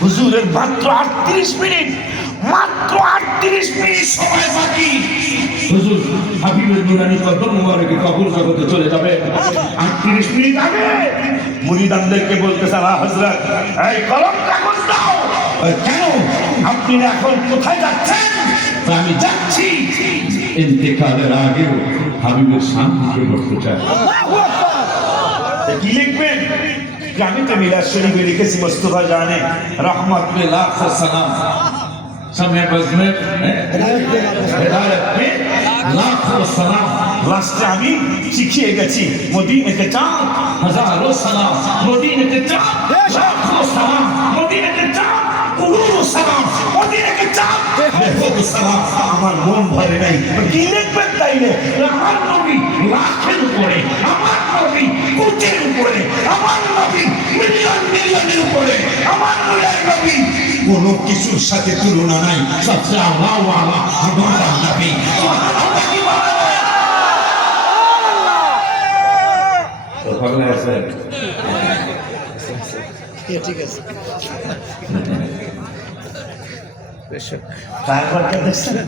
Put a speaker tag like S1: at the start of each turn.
S1: হুজুরের মাত্র আটত্রিশ মিনিট, মাত্র আটত্রিশ মিনিট সময় বাকি। হুজুর, হাবিবের নুরানি কদম মুবারকে কবুল জগতে চলে যাবে। আটত্রিশ মিনিট আগে মুরিদানদেরকে বলতে সারা হজরত এই কলম কাগজ দাও। কেন? আপনি এখন কোথায় যাচ্ছেন? আমি যাচ্ছি। ইন্তেকালের আগেও হাবিবের শান্তি করতে চাই। ডিলেকমেন্ট জামিতে মিলাদ শরীফে লিখেছি মোস্তফা জানে রহমত মে লাখ সালাম সামনে বসবে হেদায়ত মে লাখ সালাম লাস্টে আমি শিখিয়ে গেছি মদিনাতে চাও হাজারো সালাম মদিনাতে চাও লাখো সালাম মদিনাতে চাও কুরুরু সালাম মদিনাতে চাও লেখো সালাম আমার মন ভরে নাই ডিলেকমেন্ট তাইলে আমার নবী লাখের উপরে উপরে। আমার নবী মিলিয়ন মিলিয়নের উপরে। আমার নূরের নবী। কোনো কিছুর সাথে তুলনা নাই। সবচেয়ে আল্লাহ আমার নবী। ভালো আছে?
S2: ঠিক আছে।
S1: তারপর দেখছেন।